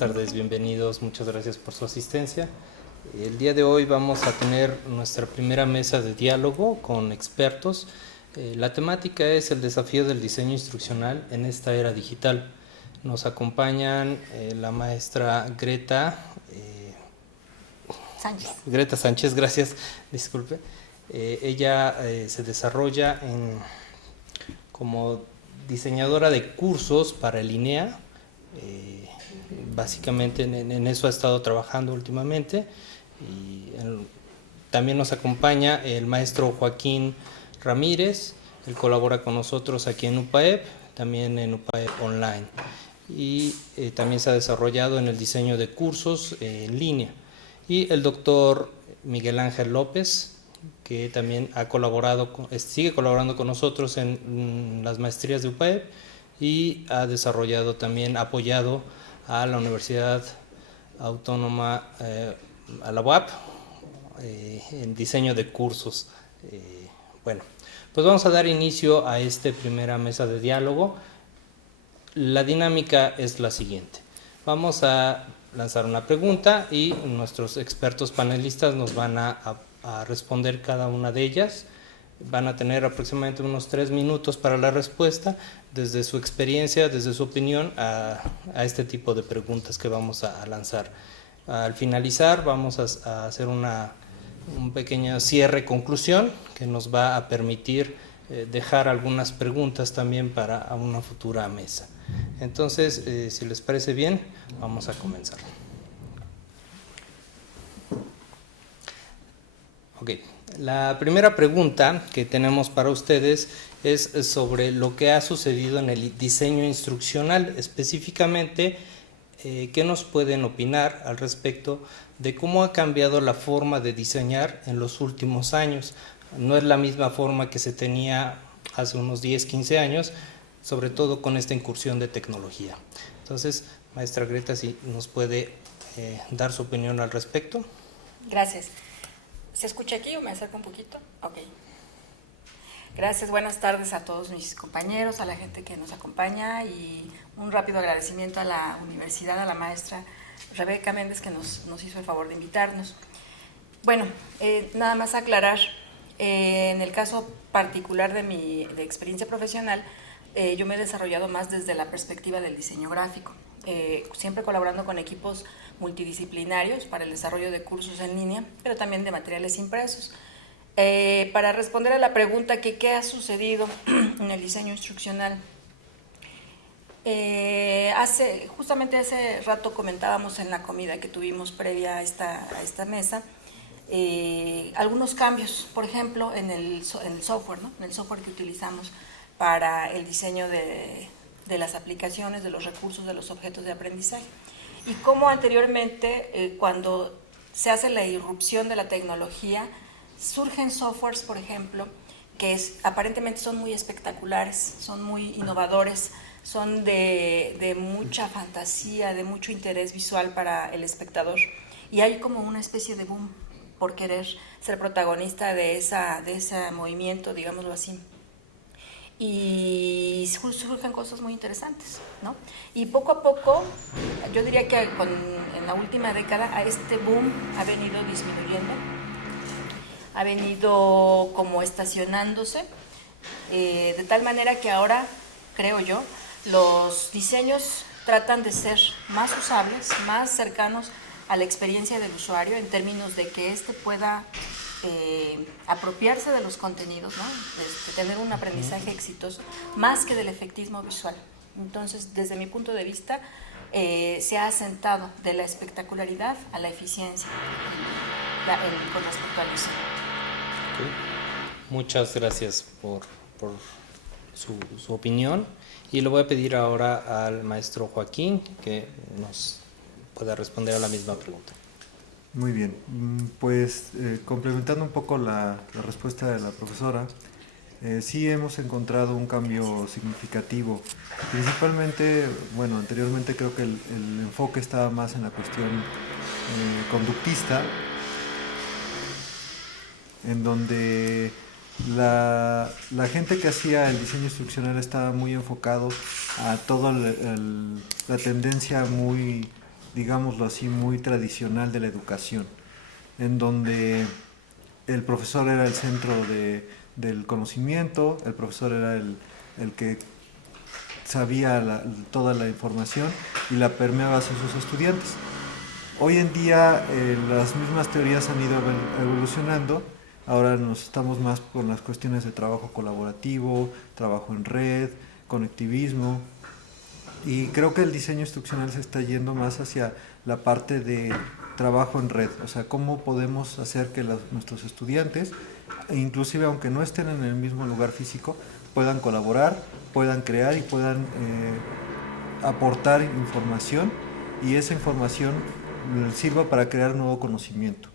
tardes, bienvenidos, muchas gracias por su asistencia. El día de hoy vamos a tener nuestra primera mesa de diálogo con expertos. La temática es el desafío del diseño instruccional en esta era digital. Nos acompañan la maestra Greta Sánchez, gracias, disculpe. Ella se desarrolla como diseñadora de cursos para el INEA. Básicamente en eso ha estado trabajando últimamente. Y también nos acompaña el maestro Joaquín Ramírez. Él colabora con nosotros aquí en UPAEP, también en UPAEP Online, y también se ha desarrollado en el diseño de cursos en línea. Y el doctor Miguel Ángel López, que también sigue colaborando con nosotros en las maestrías de UPAEP y ha desarrollado también, apoyado a la Universidad Autónoma, a la UAP, en diseño de cursos. Bueno, pues vamos a dar inicio a esta primera mesa de diálogo. La dinámica es la siguiente. Vamos a lanzar una pregunta y nuestros expertos panelistas nos van a responder cada una de ellas. Van a tener aproximadamente unos 3 minutos para la respuesta, desde su experiencia, desde su opinión, a este tipo de preguntas que vamos a lanzar. Al finalizar vamos a hacer un pequeño cierre-conclusión que nos va a permitir dejar algunas preguntas también para una futura mesa. Entonces, si les parece bien, vamos a comenzar. Ok, la primera pregunta que tenemos para ustedes es sobre lo que ha sucedido en el diseño instruccional. Específicamente, ¿qué nos pueden opinar al respecto de cómo ha cambiado la forma de diseñar en los últimos años? No es la misma forma que se tenía hace unos 10, 15 años, sobre todo con esta incursión de tecnología. Entonces, maestra Greta, si nos puede dar su opinión al respecto. Gracias. ¿Se escucha aquí o me acerco un poquito? Ok. Gracias, buenas tardes a todos mis compañeros, a la gente que nos acompaña y un rápido agradecimiento a la universidad, a la maestra Rebeca Méndez que nos hizo el favor de invitarnos. Bueno, nada más aclarar, en el caso particular de mi experiencia profesional, yo me he desarrollado más desde la perspectiva del diseño gráfico, siempre colaborando con equipos multidisciplinarios para el desarrollo de cursos en línea, pero también de materiales impresos. Para responder a la pregunta que qué ha sucedido en el diseño instruccional, justamente hace rato comentábamos en la comida que tuvimos previa a esta mesa, algunos cambios, por ejemplo, en el software, ¿no? En el software que utilizamos para el diseño de las aplicaciones, de los recursos, de los objetos de aprendizaje. Y cómo anteriormente, cuando se hace la irrupción de la tecnología, surgen softwares, por ejemplo, que aparentemente son muy espectaculares, son muy innovadores, son de mucha fantasía, de mucho interés visual para el espectador. Y hay como una especie de boom por querer ser protagonista de ese movimiento, digámoslo así. Y surgen cosas muy interesantes, ¿no? Y poco a poco, yo diría que en la última década este boom ha venido disminuyendo, ha venido como estacionándose, de tal manera que ahora, creo yo, los diseños tratan de ser más usables, más cercanos a la experiencia del usuario en términos de que éste pueda apropiarse de los contenidos, ¿no? De tener un aprendizaje exitoso, más que del efectismo visual. Entonces, desde mi punto de vista, se ha asentado de la espectacularidad a la eficiencia con respecto al diseño. Okay. Muchas gracias por su opinión, y le voy a pedir ahora al maestro Joaquín que nos pueda responder a la misma pregunta. Muy bien, pues complementando un poco la respuesta de la profesora, sí hemos encontrado un cambio significativo. Principalmente, bueno, anteriormente creo que el enfoque estaba más en la cuestión conductista, en donde la gente que hacía el diseño instruccional estaba muy enfocado a toda la tendencia muy digámoslo así, muy tradicional de la educación, en donde el profesor era el centro del conocimiento, el profesor era el que sabía toda la información y la permeaba hacia sus estudiantes. Hoy en día las mismas teorías han ido evolucionando. Ahora nos estamos más con las cuestiones de trabajo colaborativo, trabajo en red, conectivismo, y creo que el diseño instruccional se está yendo más hacia la parte de trabajo en red, o sea, cómo podemos hacer que nuestros estudiantes, inclusive aunque no estén en el mismo lugar físico, puedan colaborar, puedan crear y puedan aportar información, y esa información sirva para crear nuevo conocimiento.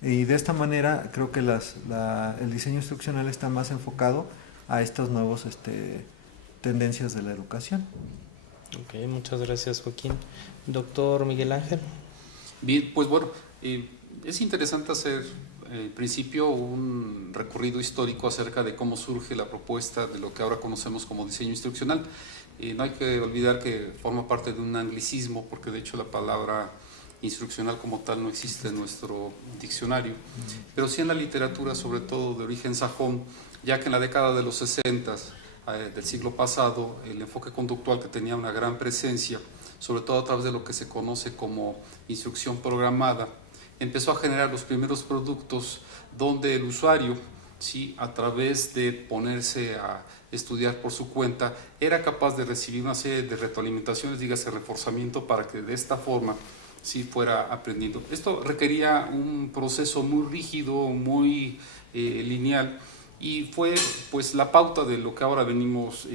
Y de esta manera creo que el diseño instruccional está más enfocado a estas nuevas tendencias de la educación. Ok, muchas gracias, Joaquín. Doctor Miguel Ángel. Bien, pues bueno, es interesante hacer en principio un recorrido histórico acerca de cómo surge la propuesta de lo que ahora conocemos como diseño instruccional. No hay que olvidar que forma parte de un anglicismo, porque de hecho la palabra instruccional como tal no existe en nuestro diccionario, pero sí en la literatura, sobre todo de origen sajón, ya que en la década de los 60 del siglo pasado, el enfoque conductual, que tenía una gran presencia, sobre todo a través de lo que se conoce como instrucción programada, empezó a generar los primeros productos donde el usuario, ¿sí?, a través de ponerse a estudiar por su cuenta, era capaz de recibir una serie de retroalimentaciones, dígase reforzamiento, para que de esta forma sí fuera aprendiendo. Esto requería un proceso muy rígido, muy lineal, y fue pues la pauta de lo que ahora venimos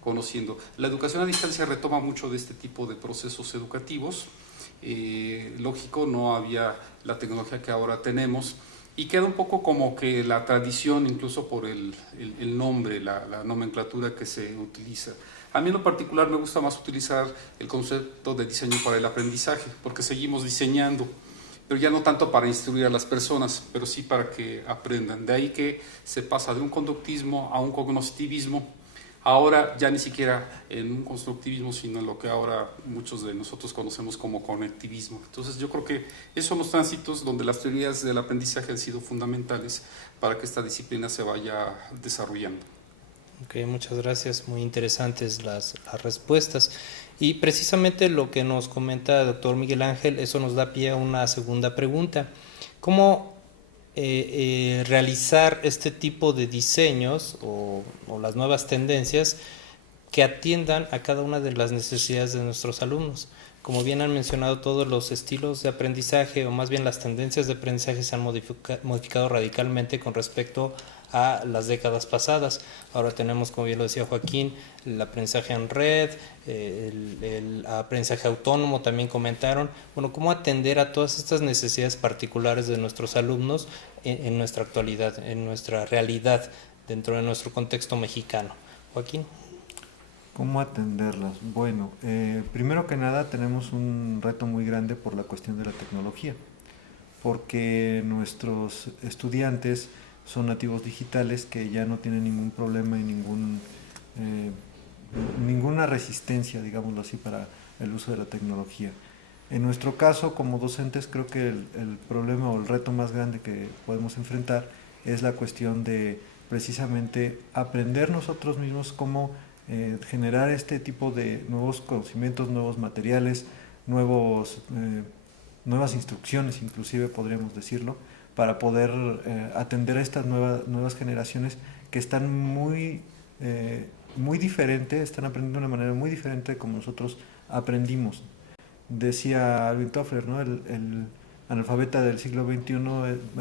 conociendo. La educación a distancia retoma mucho de este tipo de procesos educativos. Lógico, no había la tecnología que ahora tenemos, y queda un poco como que la tradición, incluso por el nombre, la nomenclatura que se utiliza. A mí en lo particular me gusta más utilizar el concepto de diseño para el aprendizaje, porque seguimos diseñando, pero ya no tanto para instruir a las personas, pero sí para que aprendan. De ahí que se pasa de un conductismo a un cognitivismo, ahora ya ni siquiera en un constructivismo, sino en lo que ahora muchos de nosotros conocemos como conectivismo. Entonces yo creo que esos son los tránsitos donde las teorías del aprendizaje han sido fundamentales para que esta disciplina se vaya desarrollando. Ok, muchas gracias, muy interesantes las respuestas. Y precisamente lo que nos comenta el doctor Miguel Ángel, eso nos da pie a una segunda pregunta. ¿Cómo realizar este tipo de diseños o las nuevas tendencias que atiendan a cada una de las necesidades de nuestros alumnos? Como bien han mencionado, todos los estilos de aprendizaje, o más bien las tendencias de aprendizaje, se han modificado radicalmente con respecto a las décadas pasadas. Ahora tenemos, como bien lo decía Joaquín, el aprendizaje en red, el aprendizaje autónomo, también comentaron. Bueno, ¿cómo atender a todas estas necesidades particulares de nuestros alumnos en nuestra actualidad, en nuestra realidad, dentro de nuestro contexto mexicano? Joaquín. ¿Cómo atenderlas? Bueno, primero que nada tenemos un reto muy grande por la cuestión de la tecnología, porque nuestros estudiantes son nativos digitales que ya no tienen ningún problema y ninguna resistencia, digámoslo así, para el uso de la tecnología. En nuestro caso, como docentes, creo que el problema o el reto más grande que podemos enfrentar es la cuestión de precisamente aprender nosotros mismos cómo generar este tipo de nuevos conocimientos, nuevos materiales, nuevas instrucciones, inclusive podríamos decirlo, para poder atender a estas nuevas generaciones que están muy diferentes, están aprendiendo de una manera muy diferente de como nosotros aprendimos. Decía Alvin Toffler, ¿no? El analfabeta del siglo XXI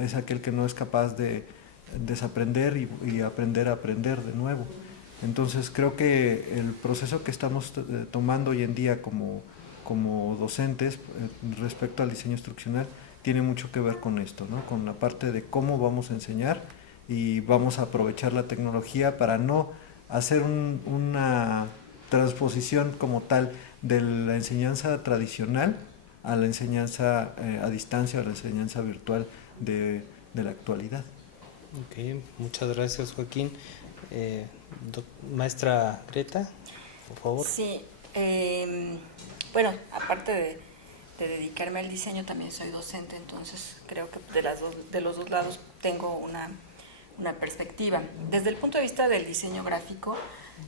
es aquel que no es capaz de desaprender y aprender a aprender de nuevo. Entonces creo que el proceso que estamos tomando hoy en día como docentes respecto al diseño instruccional tiene mucho que ver con esto, ¿no? Con la parte de cómo vamos a enseñar y vamos a aprovechar la tecnología para no hacer una transposición como tal de la enseñanza tradicional a la enseñanza a distancia, a la enseñanza virtual de la actualidad. Ok, muchas gracias, Joaquín. Maestra Greta, por favor. Sí, bueno, aparte dedicarme al diseño, también soy docente, entonces creo que de los dos lados tengo una perspectiva. Desde el punto de vista del diseño gráfico,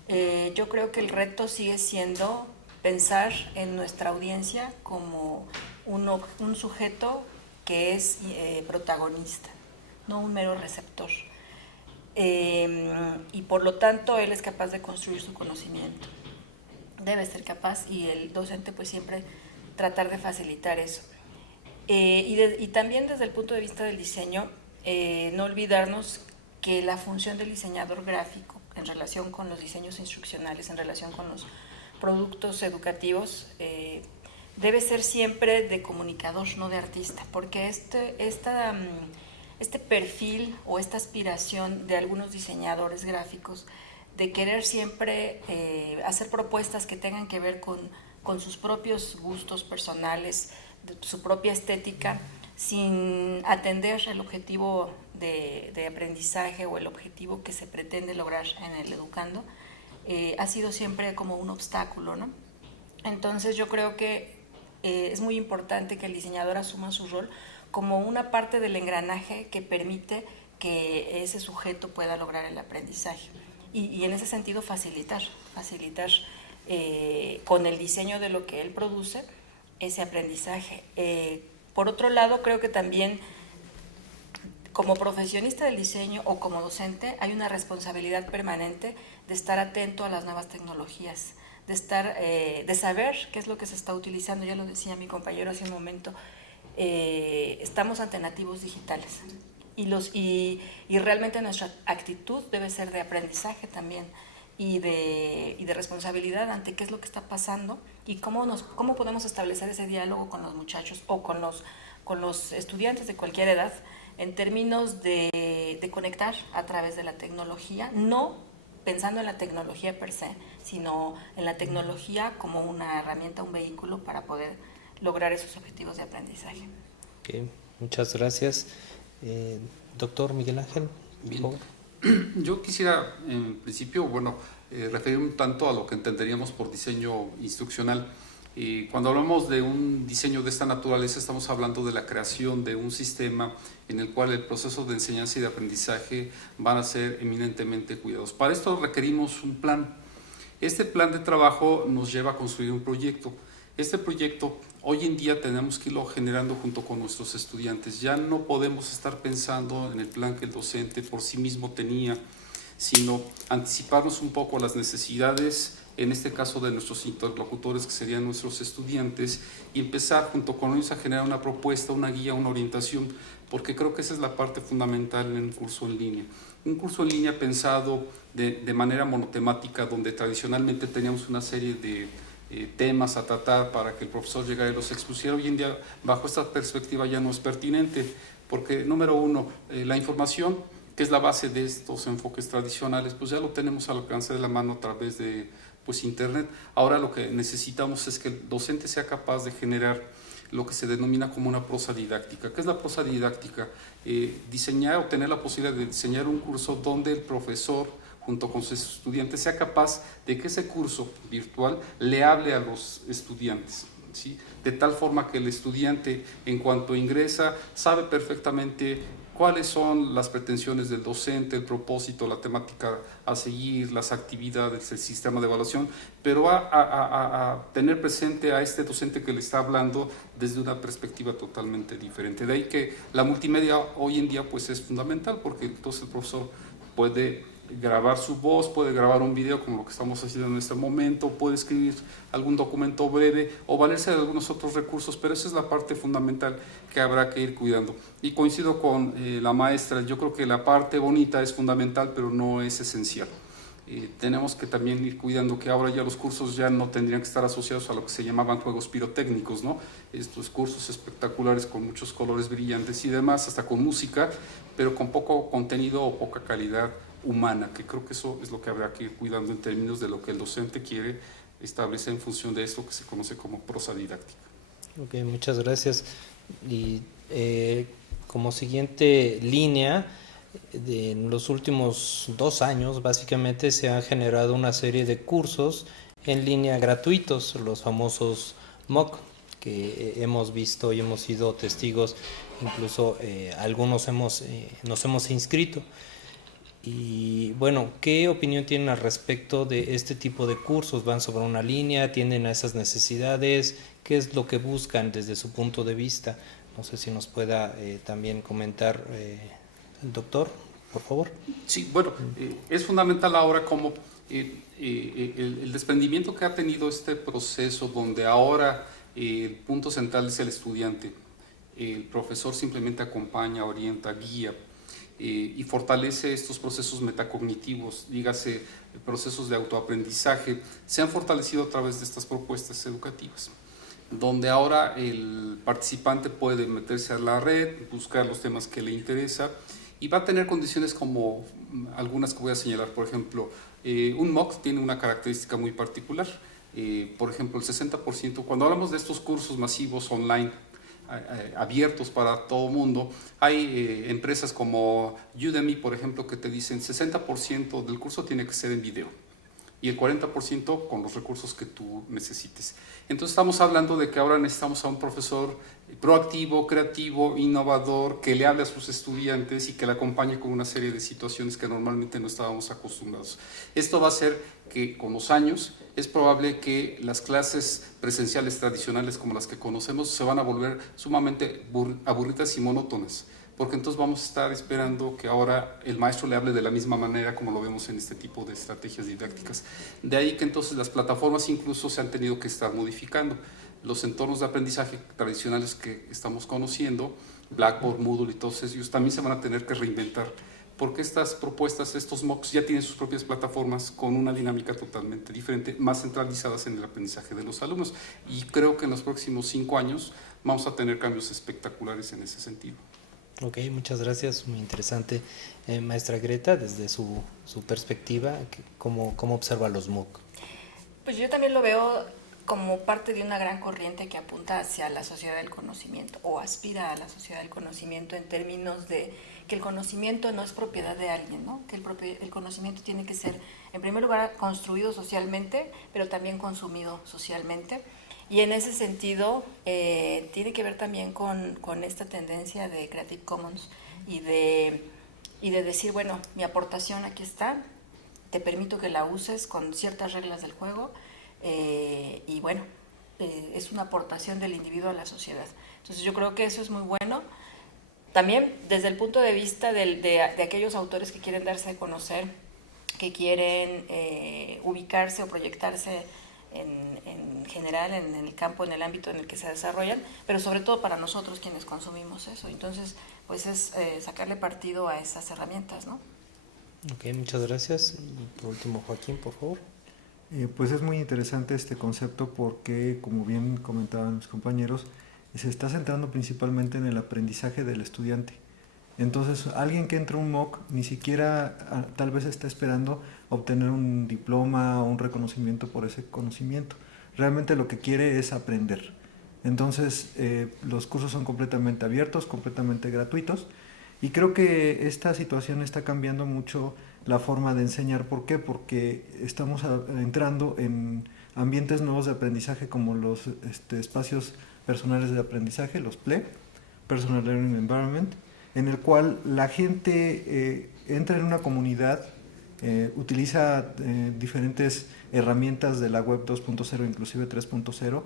yo creo que el reto sigue siendo pensar en nuestra audiencia como un sujeto que es protagonista, no un mero receptor. Y por lo tanto él es capaz de construir su conocimiento. Debe ser capaz, y el docente pues siempre tratar de facilitar eso. Y también desde el punto de vista del diseño, no olvidarnos que la función del diseñador gráfico en relación con los diseños instruccionales, en relación con los productos educativos, debe ser siempre de comunicador, no de artista, porque este perfil o esta aspiración de algunos diseñadores gráficos de querer siempre hacer propuestas que tengan que ver con sus propios gustos personales, su propia estética, sin atender el objetivo de aprendizaje o el objetivo que se pretende lograr en el educando, ha sido siempre como un obstáculo, ¿no? Entonces yo creo que es muy importante que el diseñador asuma su rol como una parte del engranaje que permite que ese sujeto pueda lograr el aprendizaje. Y en ese sentido facilitar con el diseño de lo que él produce ese aprendizaje. Por otro lado, creo que también como profesionista del diseño o como docente hay una responsabilidad permanente de estar atento a las nuevas tecnologías, de saber qué es lo que se está utilizando. Ya lo decía mi compañero hace un momento, estamos ante nativos digitales y realmente nuestra actitud debe ser de aprendizaje también y de responsabilidad ante qué es lo que está pasando y cómo podemos establecer ese diálogo con los muchachos o con los estudiantes de cualquier edad en términos de conectar a través de la tecnología, no pensando en la tecnología per se, sino en la tecnología como una herramienta, un vehículo para poder lograr esos objetivos de aprendizaje. Okay, muchas gracias. Doctor Miguel Ángel, por favor. Yo quisiera, en principio, referirme un tanto a lo que entenderíamos por diseño instruccional. Cuando hablamos de un diseño de esta naturaleza, estamos hablando de la creación de un sistema en el cual el proceso de enseñanza y de aprendizaje van a ser eminentemente cuidados. Para esto requerimos un plan. Este plan de trabajo nos lleva a construir un proyecto. Este proyecto hoy en día tenemos que irlo generando junto con nuestros estudiantes. Ya no podemos estar pensando en el plan que el docente por sí mismo tenía, sino anticiparnos un poco a las necesidades, en este caso de nuestros interlocutores, que serían nuestros estudiantes, y empezar junto con ellos a generar una propuesta, una guía, una orientación, porque creo que esa es la parte fundamental en un curso en línea. Un curso en línea pensado de manera monotemática, donde tradicionalmente teníamos una serie de temas a tratar para que el profesor llegara y los expusiera. Hoy en día, bajo esta perspectiva, ya no es pertinente, porque número uno, la información, que es la base de estos enfoques tradicionales, pues ya lo tenemos al alcance de la mano a través de Internet. Ahora lo que necesitamos es que el docente sea capaz de generar lo que se denomina como una prosa didáctica. ¿Qué es la prosa didáctica? Diseñar o tener la posibilidad de diseñar un curso donde el profesor, junto con sus estudiantes, sea capaz de que ese curso virtual le hable a los estudiantes, ¿sí? De tal forma que el estudiante, en cuanto ingresa, sabe perfectamente cuáles son las pretensiones del docente, el propósito, la temática a seguir, las actividades, el sistema de evaluación, pero va a tener presente a este docente que le está hablando desde una perspectiva totalmente diferente. De ahí que la multimedia hoy en día pues es fundamental, porque entonces el profesor puede grabar su voz, puede grabar un video como lo que estamos haciendo en este momento, puede escribir algún documento breve o valerse de algunos otros recursos, pero esa es la parte fundamental que habrá que ir cuidando. Y coincido con la maestra, yo creo que la parte bonita es fundamental, pero no es esencial. Tenemos que también ir cuidando que ahora ya los cursos ya no tendrían que estar asociados a lo que se llamaban juegos pirotécnicos, ¿no? Estos cursos espectaculares con muchos colores brillantes y demás, hasta con música, pero con poco contenido o poca calidad humana, que creo que eso es lo que habrá que ir cuidando en términos de lo que el docente quiere establecer en función de esto que se conoce como prosa didáctica. Ok, muchas gracias. Y como siguiente línea, en los últimos 2 años básicamente se han generado una serie de cursos en línea gratuitos, los famosos MOOC, que hemos visto y hemos sido testigos, incluso algunos nos hemos inscrito. Y bueno, ¿qué opinión tienen al respecto de este tipo de cursos? ¿Van sobre una línea? ¿Tienden a esas necesidades? ¿Qué es lo que buscan desde su punto de vista? No sé si nos pueda también comentar el doctor, por favor. Sí, bueno, es fundamental ahora como el desprendimiento que ha tenido este proceso, donde ahora el punto central es el estudiante. El profesor simplemente acompaña, orienta, guía y fortalece estos procesos metacognitivos, dígase procesos de autoaprendizaje, se han fortalecido a través de estas propuestas educativas, donde ahora el participante puede meterse a la red, buscar los temas que le interesa y va a tener condiciones como algunas que voy a señalar. Por ejemplo, un MOOC tiene una característica muy particular. Por ejemplo, el 60%, cuando hablamos de estos cursos masivos online, abiertos para todo mundo, hay empresas como Udemy, por ejemplo, que te dicen 60% del curso tiene que ser en video y el 40% con los recursos que tú necesites. Entonces estamos hablando de que ahora necesitamos a un profesor proactivo, creativo, innovador, que le hable a sus estudiantes y que le acompañe con una serie de situaciones que normalmente no estábamos acostumbrados. Esto va a hacer que con los años es probable que las clases presenciales tradicionales como las que conocemos se van a volver sumamente aburridas y monótonas, porque entonces vamos a estar esperando que ahora el maestro le hable de la misma manera como lo vemos en este tipo de estrategias didácticas. De ahí que entonces las plataformas incluso se han tenido que estar modificando. Los entornos de aprendizaje tradicionales que estamos conociendo, Blackboard, Moodle y todos ellos, también se van a tener que reinventar, porque estas propuestas, estos MOOCs ya tienen sus propias plataformas con una dinámica totalmente diferente, más centralizadas en el aprendizaje de los alumnos. Y creo que en los próximos 5 años vamos a tener cambios espectaculares en ese sentido. Ok, muchas gracias, muy interesante. Maestra Greta, desde su perspectiva, ¿cómo observa los MOOC? Pues yo también lo veo como parte de una gran corriente que apunta hacia la sociedad del conocimiento o aspira a la sociedad del conocimiento en términos de que el conocimiento no es propiedad de alguien, ¿no? Que el conocimiento tiene que ser, en primer lugar, construido socialmente, pero también consumido socialmente. Y en ese sentido, tiene que ver también con esta tendencia de Creative Commons y de decir, bueno, mi aportación aquí está, te permito que la uses con ciertas reglas del juego, y bueno, es una aportación del individuo a la sociedad. Entonces yo creo que eso es muy bueno. También desde el punto de vista de aquellos autores que quieren darse a conocer, que quieren ubicarse o proyectarse en general en el campo, en el ámbito en el que se desarrollan, pero sobre todo para nosotros quienes consumimos eso. Entonces, pues es sacarle partido a esas herramientas, ¿no? Ok, muchas gracias. Y por último, Joaquín, por favor. Pues es muy interesante este concepto porque, como bien comentaban mis compañeros, se está centrando principalmente en el aprendizaje del estudiante. Entonces, alguien que entra a un MOOC ni siquiera tal vez está esperando obtener un diploma o un reconocimiento por ese conocimiento. Realmente lo que quiere es aprender. Entonces, los cursos son completamente abiertos, completamente gratuitos. Y creo que esta situación está cambiando mucho la forma de enseñar. ¿Por qué? Porque estamos entrando en ambientes nuevos de aprendizaje como los espacios personales de aprendizaje, los PLE, Personal Learning Environment, en el cual la gente entra en una comunidad, utiliza diferentes herramientas de la web 2.0, inclusive 3.0,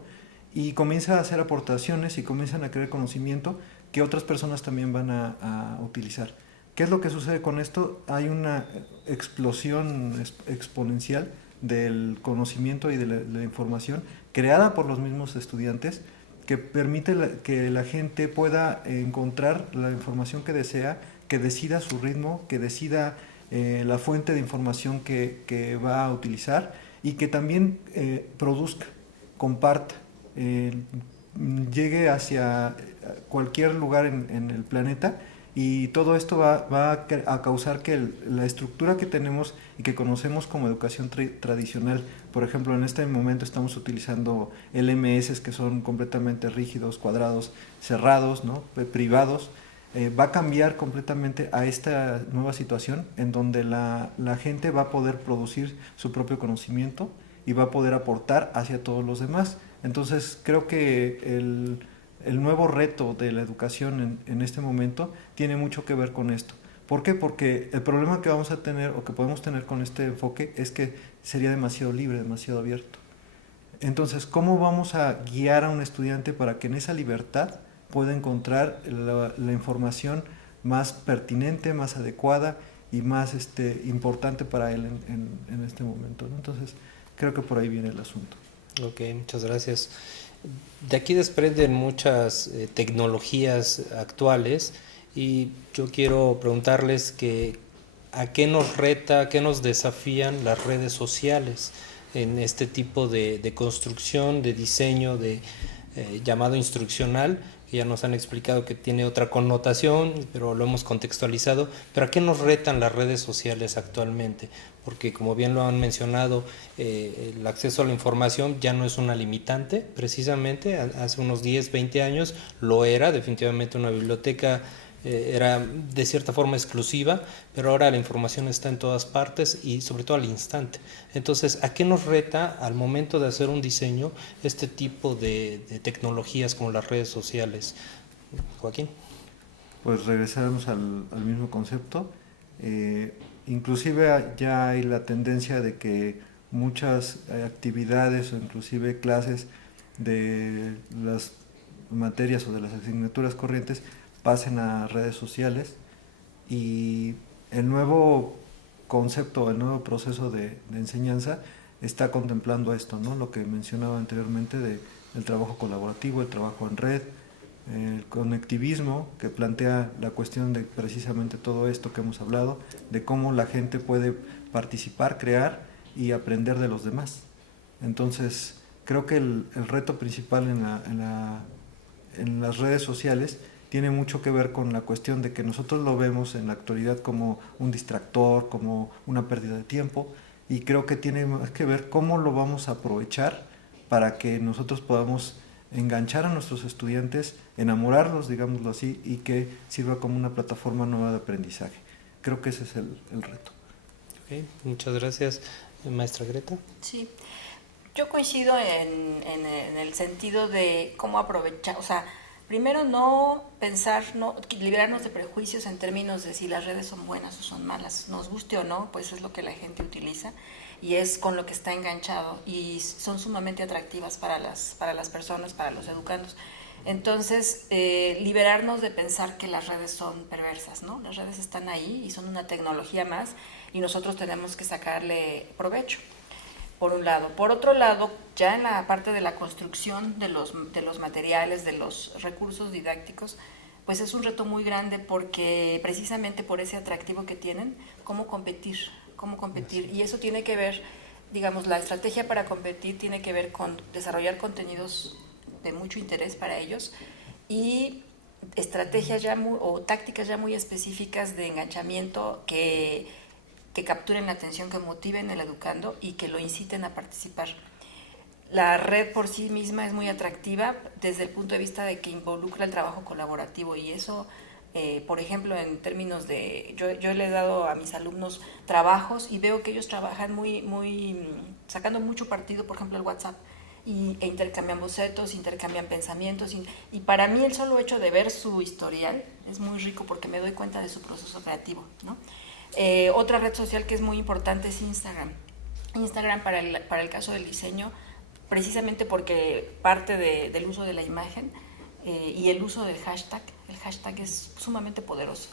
y comienza a hacer aportaciones y comienzan a crear conocimiento que otras personas también van a utilizar. ¿Qué es lo que sucede con esto? Hay una explosión exponencial del conocimiento y de la información creada por los mismos estudiantes, que permite que la gente pueda encontrar la información que desea, que decida su ritmo, que decida la fuente de información que va a utilizar y que también produzca, comparta, llegue hacia cualquier lugar en el planeta, y todo esto va a causar que la estructura que tenemos y que conocemos como educación tradicional, por ejemplo, en este momento estamos utilizando LMS que son completamente rígidos, cuadrados, cerrados, ¿no? Privados, va a cambiar completamente a esta nueva situación en donde la gente va a poder producir su propio conocimiento y va a poder aportar hacia todos los demás. Entonces creo que el nuevo reto de la educación en este momento tiene mucho que ver con esto. ¿Por qué? Porque el problema que vamos a tener o que podemos tener con este enfoque es que sería demasiado libre, demasiado abierto. Entonces, ¿cómo vamos a guiar a un estudiante para que en esa libertad pueda encontrar la información más pertinente, más adecuada y más importante para él en este momento, ¿no? Entonces, creo que por ahí viene el asunto. Ok, muchas gracias. De aquí desprenden muchas tecnologías actuales y yo quiero preguntarles a qué nos reta, a qué nos desafían las redes sociales en este tipo de construcción, de diseño, de llamado instruccional, que ya nos han explicado que tiene otra connotación, pero lo hemos contextualizado. Pero ¿a qué nos retan las redes sociales actualmente? Porque como bien lo han mencionado, el acceso a la información ya no es una limitante, precisamente. Hace unos 10, 20 años lo era, definitivamente una biblioteca era de cierta forma exclusiva, pero ahora la información está en todas partes y sobre todo al instante. Entonces, ¿a qué nos reta al momento de hacer un diseño este tipo de tecnologías como las redes sociales? Joaquín. Pues regresaremos al mismo concepto. Inclusive ya hay la tendencia de que muchas actividades o inclusive clases de las materias o de las asignaturas corrientes pasen a redes sociales, y el nuevo concepto, el nuevo proceso de enseñanza está contemplando esto, ¿no? Lo que mencionaba anteriormente del trabajo colaborativo, el trabajo en red, el conectivismo, que plantea la cuestión de precisamente todo esto que hemos hablado, de cómo la gente puede participar, crear y aprender de los demás. Entonces, creo que el reto principal en las redes sociales tiene mucho que ver con la cuestión de que nosotros lo vemos en la actualidad como un distractor, como una pérdida de tiempo, y creo que tiene más que ver cómo lo vamos a aprovechar para que nosotros podamos enganchar a nuestros estudiantes, enamorarlos, digámoslo así, y que sirva como una plataforma nueva de aprendizaje. Creo que ese es el reto. Okay, muchas gracias. Maestra Greta. Sí, yo coincido en el sentido de cómo aprovechar, o sea, primero no pensar, no liberarnos de prejuicios en términos de si las redes son buenas o son malas, nos guste o no, pues es lo que la gente utiliza y es con lo que está enganchado y son sumamente atractivas para las personas, para los educandos. Entonces, liberarnos de pensar que las redes son perversas, ¿no? Las redes están ahí y son una tecnología más y nosotros tenemos que sacarle provecho, por un lado. Por otro lado, ya en la parte de la construcción de los materiales, de los recursos didácticos, pues es un reto muy grande porque precisamente por ese atractivo que tienen, cómo competir. Y eso tiene que ver, digamos, la estrategia para competir tiene que ver con desarrollar contenidos de mucho interés para ellos y estrategias o tácticas ya muy específicas de enganchamiento que capturen la atención, que motiven al educando y que lo inciten a participar. La red por sí misma es muy atractiva desde el punto de vista de que involucra el trabajo colaborativo y eso, por ejemplo, en términos de... Yo le he dado a mis alumnos trabajos y veo que ellos trabajan sacando mucho partido, por ejemplo, el WhatsApp, e intercambian bocetos, intercambian pensamientos y para mí el solo hecho de ver su historial es muy rico porque me doy cuenta de su proceso creativo, ¿no? Otra red social que es muy importante es Instagram. Instagram para el caso del diseño, precisamente porque parte del uso de la imagen y el uso del hashtag. El hashtag es sumamente poderoso.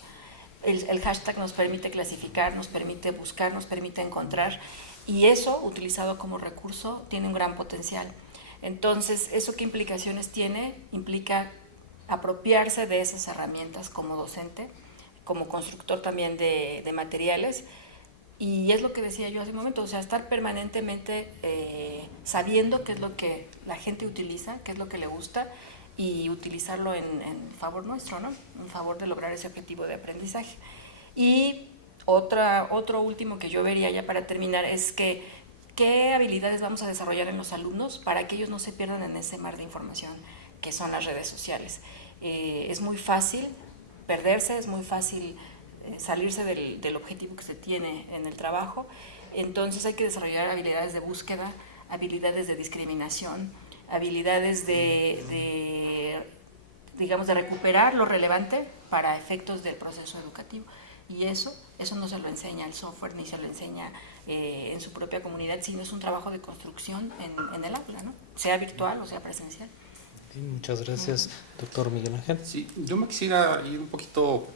El hashtag nos permite clasificar, nos permite buscar, nos permite encontrar y eso, utilizado como recurso, tiene un gran potencial. Entonces, ¿eso qué implicaciones tiene? Implica apropiarse de esas herramientas como docente, como constructor también de materiales, y es lo que decía yo hace un momento, o sea, estar permanentemente sabiendo qué es lo que la gente utiliza, qué es lo que le gusta, y utilizarlo en favor nuestro, ¿no? En favor de lograr ese objetivo de aprendizaje. Y otro último que yo vería ya para terminar es que qué habilidades vamos a desarrollar en los alumnos para que ellos no se pierdan en ese mar de información que son las redes sociales. Es muy fácil perderse, es muy fácil salirse del objetivo que se tiene en el trabajo, entonces hay que desarrollar habilidades de búsqueda, habilidades de discriminación, habilidades digamos, de recuperar lo relevante para efectos del proceso educativo. Y eso no se lo enseña el software ni se lo enseña en su propia comunidad, sino es un trabajo de construcción en el aula, ¿no? Sea virtual o sea presencial. Muchas gracias, doctor Miguel Ángel. Sí, yo me quisiera ir un poquito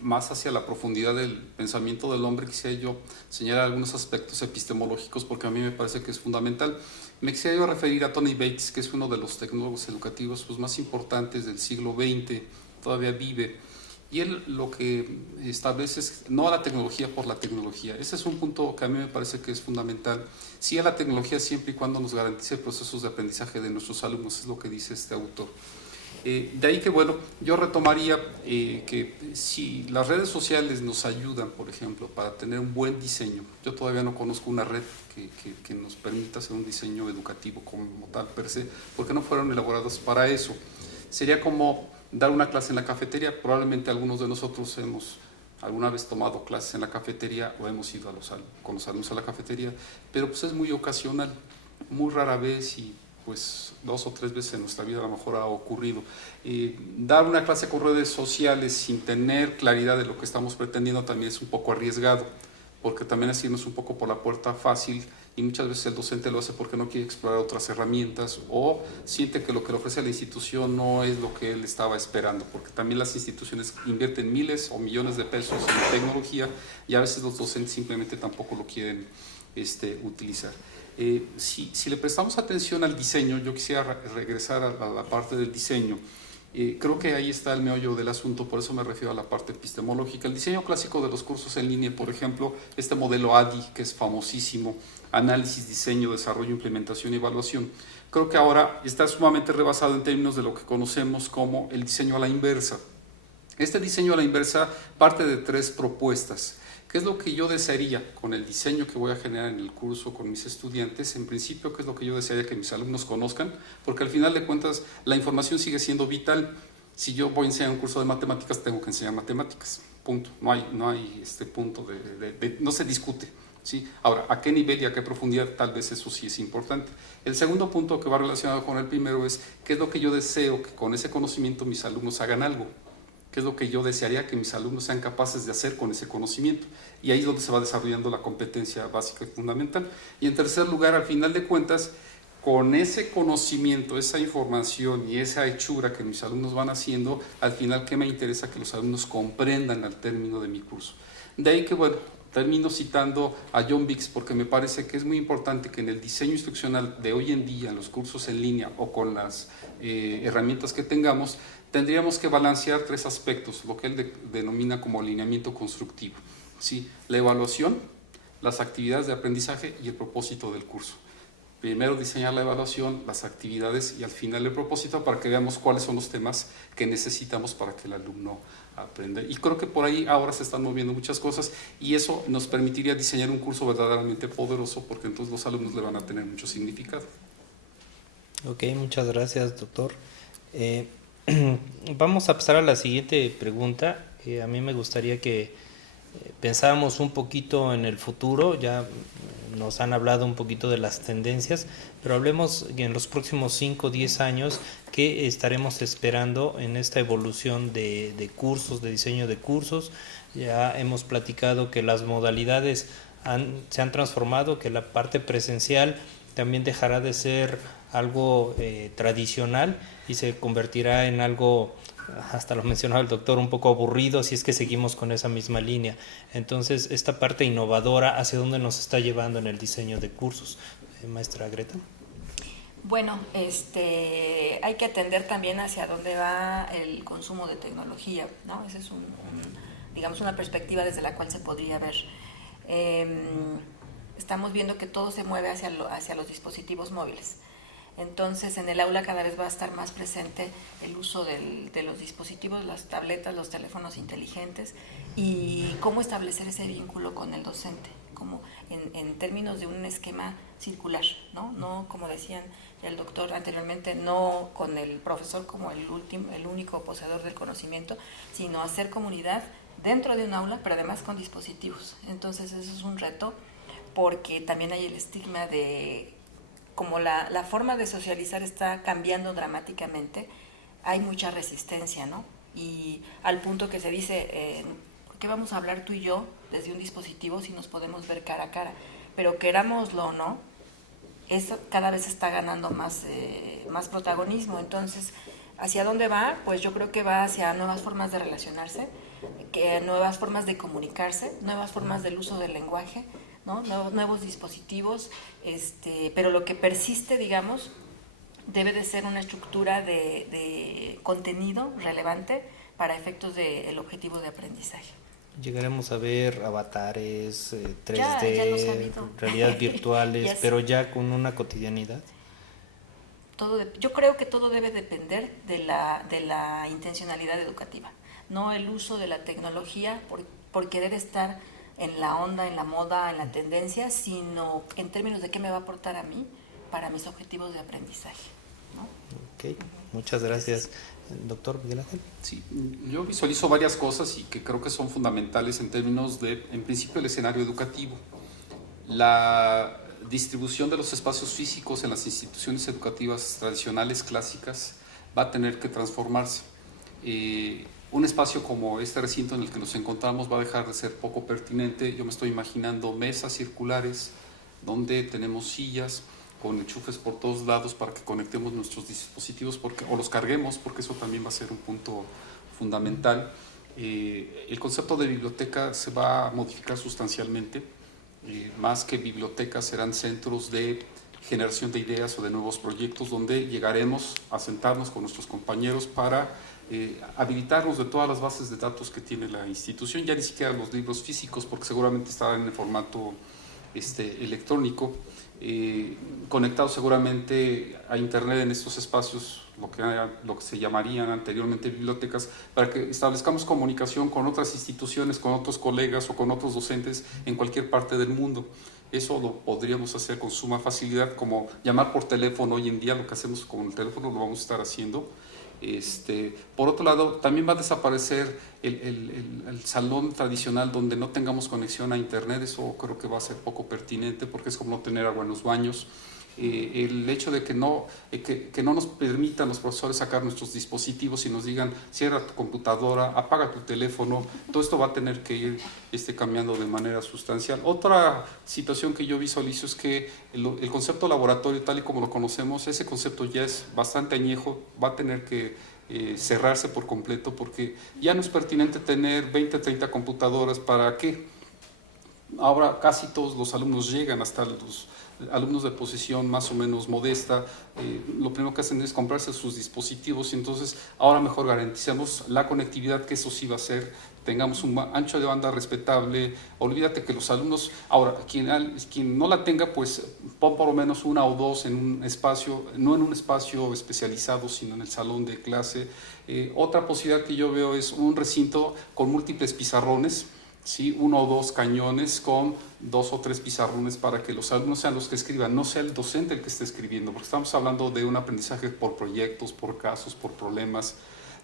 más hacia la profundidad del pensamiento del hombre. Quisiera yo señalar algunos aspectos epistemológicos porque a mí me parece que es fundamental. Me quisiera yo referir a Tony Bates, que es uno de los tecnólogos educativos pues, más importantes del siglo XX, todavía vive. Y él lo que establece es no a la tecnología por la tecnología. Ese es un punto que a mí me parece que es fundamental. Sí a la tecnología siempre y cuando nos garantice procesos de aprendizaje de nuestros alumnos, es lo que dice este autor. De ahí que, bueno, yo retomaría que si las redes sociales nos ayudan, por ejemplo, para tener un buen diseño, yo todavía no conozco una red que nos permita hacer un diseño educativo como tal per se, porque no fueron elaboradas para eso. Sería como dar una clase en la cafetería. Probablemente algunos de nosotros hemos alguna vez tomado clases en la cafetería o hemos ido con los alumnos a la cafetería, pero pues es muy ocasional, muy rara vez y pues 2 o 3 veces en nuestra vida a lo mejor ha ocurrido. Dar una clase con redes sociales sin tener claridad de lo que estamos pretendiendo también es un poco arriesgado, porque también es irnos un poco por la puerta fácil y muchas veces el docente lo hace porque no quiere explorar otras herramientas o siente que lo que le ofrece a la institución no es lo que él estaba esperando, porque también las instituciones invierten miles o millones de pesos en tecnología y a veces los docentes simplemente tampoco lo quieren utilizar. Si le prestamos atención al diseño, yo quisiera regresar a la parte del diseño. Creo que ahí está el meollo del asunto, por eso me refiero a la parte epistemológica. El diseño clásico de los cursos en línea, por ejemplo, este modelo ADI, que es famosísimo, análisis, diseño, desarrollo, implementación y evaluación, creo que ahora está sumamente rebasado en términos de lo que conocemos como el diseño a la inversa. Este diseño a la inversa parte de 3 propuestas. ¿Qué es lo que yo desearía con el diseño que voy a generar en el curso con mis estudiantes? En principio, ¿qué es lo que yo desearía que mis alumnos conozcan? Porque al final de cuentas, la información sigue siendo vital. Si yo voy a enseñar un curso de matemáticas, tengo que enseñar matemáticas. Punto. No hay este punto no se discute. ¿Sí? Ahora, ¿a qué nivel y a qué profundidad? Tal vez eso sí es importante. El segundo punto que va relacionado con el primero es ¿qué es lo que yo deseo que con ese conocimiento mis alumnos hagan algo? ¿Qué es lo que yo desearía que mis alumnos sean capaces de hacer con ese conocimiento? Y ahí es donde se va desarrollando la competencia básica y fundamental. Y en tercer lugar, al final de cuentas, con ese conocimiento, esa información y esa hechura que mis alumnos van haciendo, al final, ¿qué me interesa? Que los alumnos comprendan al término de mi curso. De ahí que, bueno, termino citando a John Biggs porque me parece que es muy importante que en el diseño instruccional de hoy en día, en los cursos en línea o con las herramientas que tengamos, tendríamos que balancear 3 aspectos, lo que él denomina como alineamiento constructivo. ¿Sí? La evaluación, las actividades de aprendizaje y el propósito del curso. Primero diseñar la evaluación, las actividades y al final el propósito para que veamos cuáles son los temas que necesitamos para que el alumno aprenda. Y creo que por ahí ahora se están moviendo muchas cosas y eso nos permitiría diseñar un curso verdaderamente poderoso porque entonces los alumnos le van a tener mucho significado. Ok, muchas gracias, doctor. Vamos a pasar a la siguiente pregunta. A mí me gustaría que pensáramos un poquito en el futuro. Ya nos han hablado un poquito de las tendencias, pero hablemos en los próximos 5 o 10 años qué estaremos esperando en esta evolución de cursos, de diseño de cursos. Ya hemos platicado que las modalidades se han transformado, que la parte presencial también dejará de ser algo tradicional y se convertirá en algo, hasta lo mencionaba el doctor, un poco aburrido si es que seguimos con esa misma línea. Entonces, esta parte innovadora, ¿hacia dónde nos está llevando en el diseño de cursos? Maestra Greta. Bueno, hay que atender también hacia dónde va el consumo de tecnología, ¿no? Esa es digamos, una perspectiva desde la cual se podría ver. Estamos viendo que todo se mueve hacia los dispositivos móviles. Entonces, en el aula cada vez va a estar más presente el uso de los dispositivos, las tabletas, los teléfonos inteligentes y cómo establecer ese vínculo con el docente, como en términos de un esquema circular, ¿no? No, como decían el doctor anteriormente, no con el profesor como el único poseedor del conocimiento, sino hacer comunidad dentro de un aula, pero además con dispositivos. Entonces, eso es un reto porque también hay el estigma de, como la forma de socializar está cambiando dramáticamente, hay mucha resistencia, ¿no? Y al punto que se dice, ¿por qué vamos a hablar tú y yo desde un dispositivo si nos podemos ver cara a cara? Pero querámoslo o no, eso cada vez está ganando más protagonismo. Entonces, ¿hacia dónde va? Pues yo creo que va hacia nuevas formas de relacionarse, nuevas formas de comunicarse, nuevas formas del uso del lenguaje, ¿no? Nuevos dispositivos, pero lo que persiste, digamos, debe de ser una estructura de contenido relevante para efectos del objetivo de aprendizaje. Llegaremos a ver avatares, 3D, Ya los ha habido. realidades virtuales, Yes. pero ya con una cotidianidad. Yo creo que todo debe depender de la intencionalidad educativa, no el uso de la tecnología por querer estar en la onda, en la moda, en la tendencia, sino en términos de qué me va a aportar a mí para mis objetivos de aprendizaje, ¿no? Ok, muchas gracias. Doctor Miguel Ángel. Sí, yo visualizo varias cosas y que creo que son fundamentales en términos de, en principio, el escenario educativo. La distribución de los espacios físicos en las instituciones educativas tradicionales, clásicas, va a tener que transformarse. Un espacio como este recinto en el que nos encontramos va a dejar de ser poco pertinente. Yo me estoy imaginando mesas circulares donde tenemos sillas con enchufes por todos lados para que conectemos nuestros dispositivos o los carguemos, porque eso también va a ser un punto fundamental. El concepto de biblioteca se va a modificar sustancialmente. Más que bibliotecas serán centros de generación de ideas o de nuevos proyectos donde llegaremos a sentarnos con nuestros compañeros para habilitarnos de todas las bases de datos que tiene la institución, ya ni siquiera los libros físicos, porque seguramente estarán en el formato electrónico, conectados seguramente a internet en estos espacios, lo que se llamarían anteriormente bibliotecas, para que establezcamos comunicación con otras instituciones, con otros colegas o con otros docentes en cualquier parte del mundo. Eso lo podríamos hacer con suma facilidad, como llamar por teléfono. Hoy en día lo que hacemos con el teléfono lo vamos a estar haciendo. Por otro lado, también va a desaparecer el salón tradicional donde no tengamos conexión a internet. Eso creo que va a ser poco pertinente, porque es como no tener agua en los baños. El hecho de que no nos permitan los profesores sacar nuestros dispositivos y nos digan cierra tu computadora, apaga tu teléfono, todo esto va a tener que ir cambiando de manera sustancial. Otra situación que yo visualizo es que el concepto laboratorio tal y como lo conocemos, ese concepto ya es bastante añejo, va a tener que cerrarse por completo, porque ya no es pertinente tener 20, 30 computadoras. ¿Para qué? Ahora casi todos los alumnos llegan, hasta los alumnos de posición más o menos modesta, lo primero que hacen es comprarse sus dispositivos, y entonces ahora mejor garanticemos la conectividad, que eso sí va a ser, tengamos un ancho de banda respetable. Olvídate que los alumnos, ahora quien no la tenga, pues pon por lo menos una o dos en un espacio, no en un espacio especializado, sino en el salón de clase. Otra posibilidad que yo veo es un recinto con múltiples pizarrones, ¿sí? 1 o 2 cañones con 2 o 3 pizarrones, para que los alumnos sean los que escriban, no sea el docente el que esté escribiendo, porque estamos hablando de un aprendizaje por proyectos, por casos, por problemas,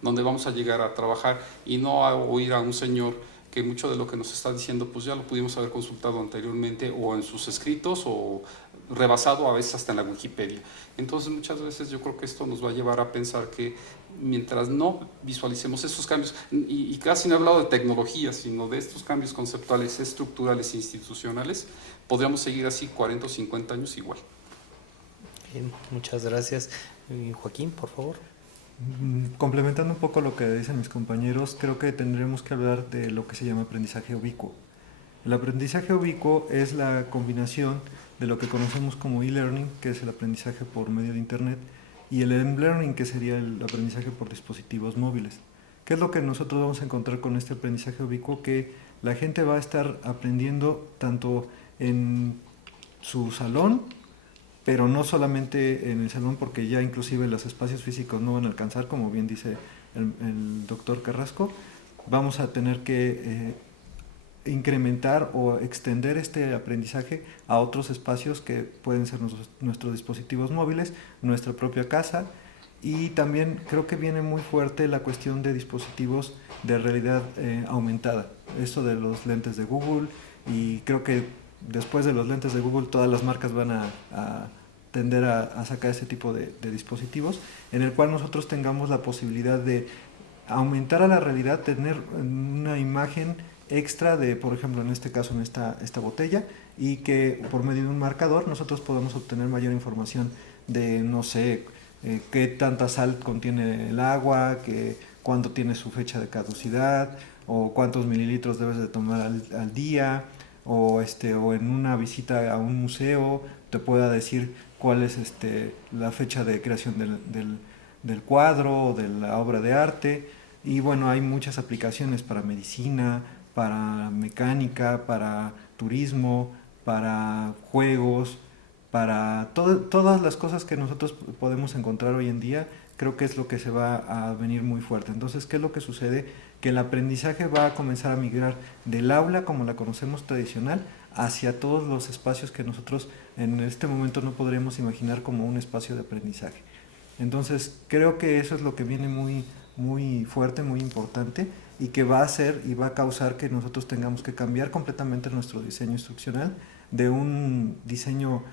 donde vamos a llegar a trabajar y no a oír a un señor que mucho de lo que nos está diciendo pues ya lo pudimos haber consultado anteriormente o en sus escritos o rebasado a veces hasta en la Wikipedia. Entonces muchas veces yo creo que esto nos va a llevar a pensar que mientras no visualicemos esos cambios, y casi no he hablado de tecnología, sino de estos cambios conceptuales, estructurales e institucionales, podríamos seguir así 40 o 50 años igual. Bien, muchas gracias. Joaquín, por favor. Complementando un poco lo que dicen mis compañeros, creo que tendremos que hablar de lo que se llama aprendizaje ubicuo. El aprendizaje ubicuo es la combinación de lo que conocemos como e-learning, que es el aprendizaje por medio de internet, y el m-learning, que sería el aprendizaje por dispositivos móviles. ¿Qué es lo que nosotros vamos a encontrar con este aprendizaje ubicuo? Que la gente va a estar aprendiendo tanto en su salón, pero no solamente en el salón, porque ya inclusive los espacios físicos no van a alcanzar, como bien dice el doctor Carrasco. Vamos a tener que incrementar o extender este aprendizaje a otros espacios que pueden ser nuestros dispositivos móviles, nuestra propia casa, y también creo que viene muy fuerte la cuestión de dispositivos de realidad aumentada, esto de los lentes de Google, y creo que después de los lentes de Google todas las marcas van a tender a sacar ese tipo de dispositivos, en el cual nosotros tengamos la posibilidad de aumentar a la realidad, tener una imagen extra de, por ejemplo, en este caso, en esta botella, y que por medio de un marcador nosotros podemos obtener mayor información de, no sé, qué tanta sal contiene el agua, cuánto tiene su fecha de caducidad, o cuántos mililitros debes de tomar al día, o en una visita a un museo te pueda decir cuál es la fecha de creación del cuadro o de la obra de arte. Y bueno, hay muchas aplicaciones para medicina, para mecánica, para turismo, para juegos, para todas las cosas que nosotros podemos encontrar hoy en día. Creo que es lo que se va a venir muy fuerte. Entonces, ¿qué es lo que sucede? Que el aprendizaje va a comenzar a migrar del aula, como la conocemos tradicional, hacia todos los espacios que nosotros en este momento no podríamos imaginar como un espacio de aprendizaje. Entonces, creo que eso es lo que viene muy, muy fuerte, muy importante, y que va a hacer y va a causar que nosotros tengamos que cambiar completamente nuestro diseño instruccional de un diseño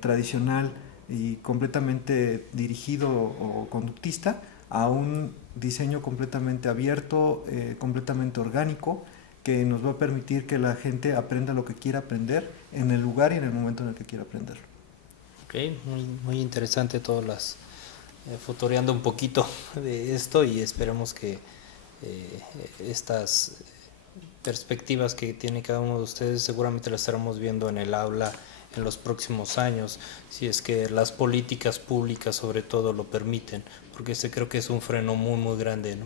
tradicional y completamente dirigido o conductista a un diseño completamente abierto, completamente orgánico, que nos va a permitir que la gente aprenda lo que quiera aprender en el lugar y en el momento en el que quiera aprenderlo. Ok, muy interesante todas las futureando un poquito de esto, y esperemos que estas perspectivas que tiene cada uno de ustedes seguramente las estaremos viendo en el aula en los próximos años, si es que las políticas públicas sobre todo lo permiten, porque creo que es un freno muy grande, ¿no?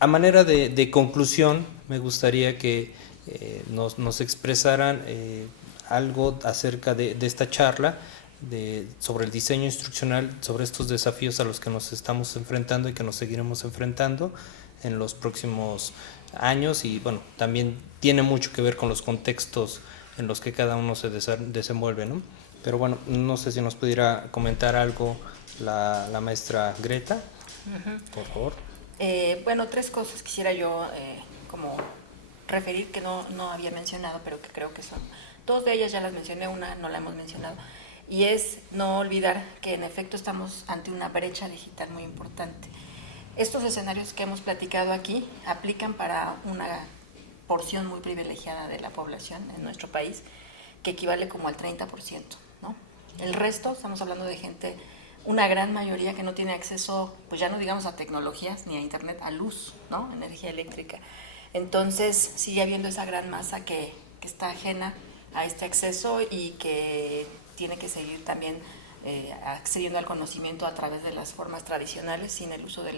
A manera de conclusión, me gustaría que nos expresaran algo acerca de esta charla, sobre el diseño instruccional, sobre estos desafíos a los que nos estamos enfrentando y que nos seguiremos enfrentando en los próximos años, y bueno, también tiene mucho que ver con los contextos en los que cada uno se desenvuelve, ¿no? Pero bueno, no sé si nos pudiera comentar algo la maestra Greta, por favor. Bueno, 3 cosas quisiera yo como referir que no había mencionado, pero que creo que son 2 de ellas ya las mencioné, una no la hemos mencionado, y es no olvidar que en efecto estamos ante una brecha digital muy importante. Estos escenarios que hemos platicado aquí aplican para una porción muy privilegiada de la población en nuestro país, que equivale como al 30%, ¿no? El resto, estamos hablando de gente, una gran mayoría que no tiene acceso, pues ya no digamos a tecnologías ni a internet, a luz, ¿no? Energía eléctrica. Entonces sigue habiendo esa gran masa que está ajena a este acceso y que tiene que seguir también accediendo al conocimiento a través de las formas tradicionales, sin el uso de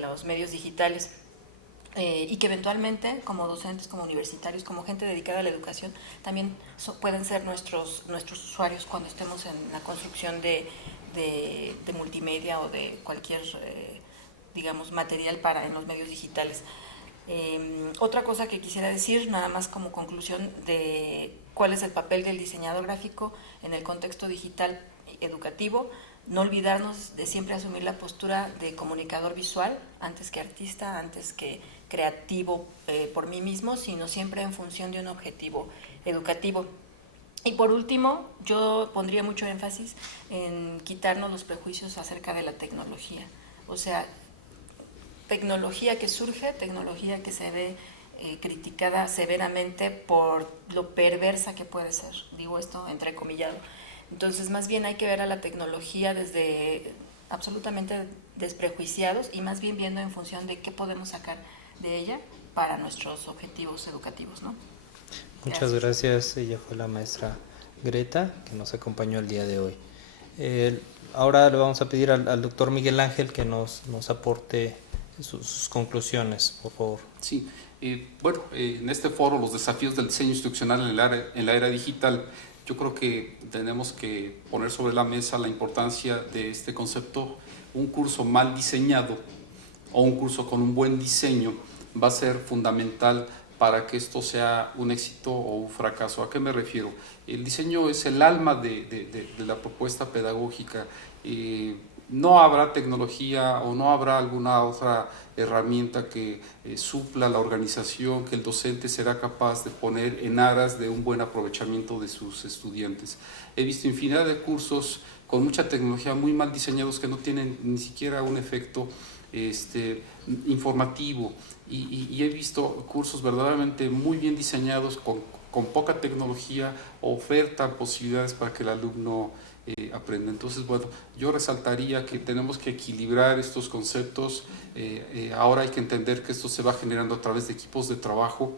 los medios digitales. Y que eventualmente, como docentes, como universitarios, como gente dedicada a la educación, también pueden ser nuestros usuarios cuando estemos en la construcción de multimedia o de cualquier, digamos, material en los medios digitales. Otra cosa que quisiera decir, nada más como conclusión, de cuál es el papel del diseñador gráfico en el contexto digital educativo. No olvidarnos de siempre asumir la postura de comunicador visual, antes que artista, antes que creativo por mí mismo, sino siempre en función de un objetivo educativo. Y por último, yo pondría mucho énfasis en quitarnos los prejuicios acerca de la tecnología. O sea, tecnología que surge, tecnología que se ve criticada severamente por lo perversa que puede ser. Digo esto entrecomillado. Entonces, más bien hay que ver a la tecnología desde absolutamente desprejuiciados y más bien viendo en función de qué podemos sacar de ella para nuestros objetivos educativos, ¿no? Muchas gracias. Ella fue la maestra Greta, que nos acompañó el día de hoy. Ahora le vamos a pedir al doctor Miguel Ángel que nos aporte sus conclusiones, por favor. Sí, bueno, en este foro, los desafíos del diseño instruccional en la era digital, yo creo que tenemos que poner sobre la mesa la importancia de este concepto. Un curso mal diseñado o un curso con un buen diseño va a ser fundamental para que esto sea un éxito o un fracaso. ¿A qué me refiero? El diseño es el alma de la propuesta pedagógica. no habrá tecnología o no habrá alguna otra herramienta que supla la organización que el docente será capaz de poner en aras de un buen aprovechamiento de sus estudiantes. He visto infinidad de cursos con mucha tecnología muy mal diseñados que no tienen ni siquiera un efecto informativo, y he visto cursos verdaderamente muy bien diseñados con poca tecnología, ofertan posibilidades para que el alumno aprenda. Entonces, bueno, yo resaltaría que tenemos que equilibrar estos conceptos. Ahora hay que entender que esto se va generando a través de equipos de trabajo.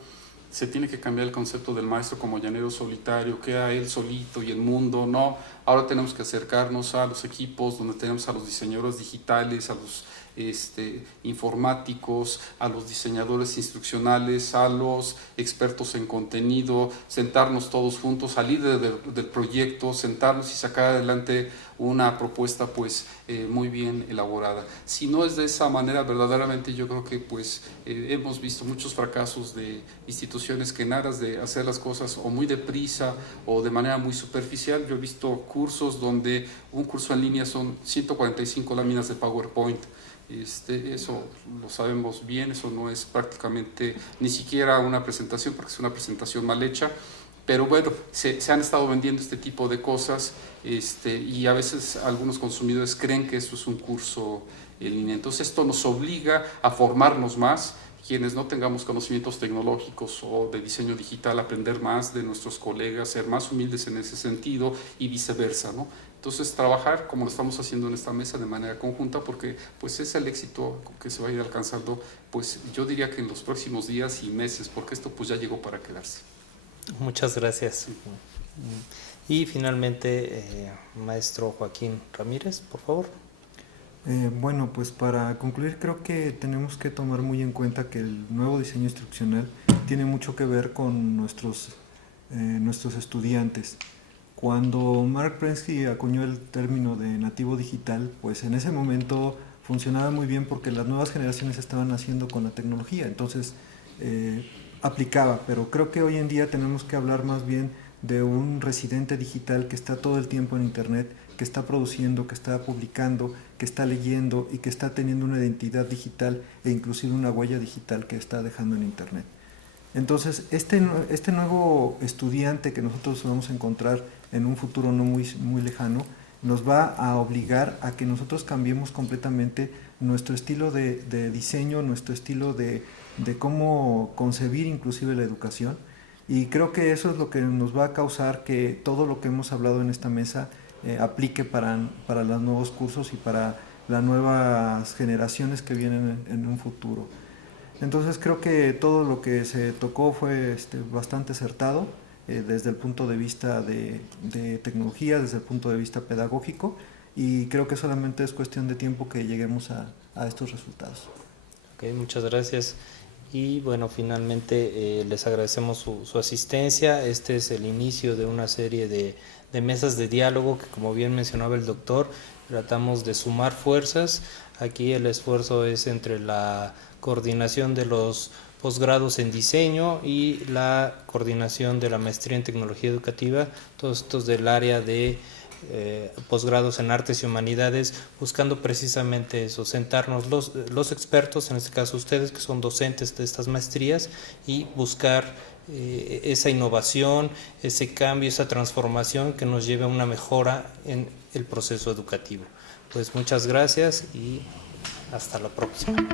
Se tiene que cambiar el concepto del maestro como llanero solitario, queda él solito y el mundo, no. Ahora tenemos que acercarnos a los equipos donde tenemos a los diseñadores digitales, a los informáticos, a los diseñadores instruccionales, a los expertos en contenido, sentarnos todos juntos, salir del proyecto, sentarnos y sacar adelante una propuesta pues muy bien elaborada. Si no es de esa manera, verdaderamente yo creo que pues hemos visto muchos fracasos de instituciones que en aras de hacer las cosas o muy deprisa o de manera muy superficial. Yo he visto cursos donde un curso en línea son 145 láminas de PowerPoint. Eso lo sabemos bien, eso no es prácticamente ni siquiera una presentación, porque es una presentación mal hecha, pero bueno, se han estado vendiendo este tipo de cosas, y a veces algunos consumidores creen que esto es un curso en línea. Entonces esto nos obliga a formarnos más, quienes no tengamos conocimientos tecnológicos o de diseño digital, aprender más de nuestros colegas, ser más humildes en ese sentido y viceversa, ¿no? Entonces trabajar como lo estamos haciendo en esta mesa de manera conjunta, porque pues es el éxito que se va a ir alcanzando, pues yo diría que en los próximos días y meses, porque esto pues ya llegó para quedarse. Muchas gracias. Y finalmente, maestro Joaquín Ramírez, por favor. Bueno, pues para concluir, creo que tenemos que tomar muy en cuenta que el nuevo diseño instruccional tiene mucho que ver con nuestros estudiantes. Cuando Mark Prensky acuñó el término de nativo digital, pues en ese momento funcionaba muy bien porque las nuevas generaciones estaban haciendo con la tecnología, entonces aplicaba, pero creo que hoy en día tenemos que hablar más bien de un residente digital que está todo el tiempo en internet, que está produciendo, que está publicando, que está leyendo y que está teniendo una identidad digital e inclusive una huella digital que está dejando en internet. Entonces, este nuevo estudiante que nosotros vamos a encontrar en un futuro no muy lejano, nos va a obligar a que nosotros cambiemos completamente nuestro estilo de diseño, nuestro estilo de cómo concebir inclusive la educación, y creo que eso es lo que nos va a causar que todo lo que hemos hablado en esta mesa aplique para los nuevos cursos y para las nuevas generaciones que vienen en un futuro. Entonces creo que todo lo que se tocó fue bastante acertado desde el punto de vista de tecnología, desde el punto de vista pedagógico, y creo que solamente es cuestión de tiempo que lleguemos a estos resultados. Okay, muchas gracias. Y bueno, finalmente les agradecemos su asistencia. Este es el inicio de una serie de mesas de diálogo que, como bien mencionaba el doctor, tratamos de sumar fuerzas. Aquí el esfuerzo es entre la coordinación de los posgrados en diseño y la coordinación de la maestría en tecnología educativa, todos estos del área de posgrados en artes y humanidades, buscando precisamente eso, sentarnos los expertos, en este caso ustedes que son docentes de estas maestrías, y buscar esa innovación, ese cambio, esa transformación que nos lleve a una mejora en el proceso educativo. Pues muchas gracias y hasta la próxima.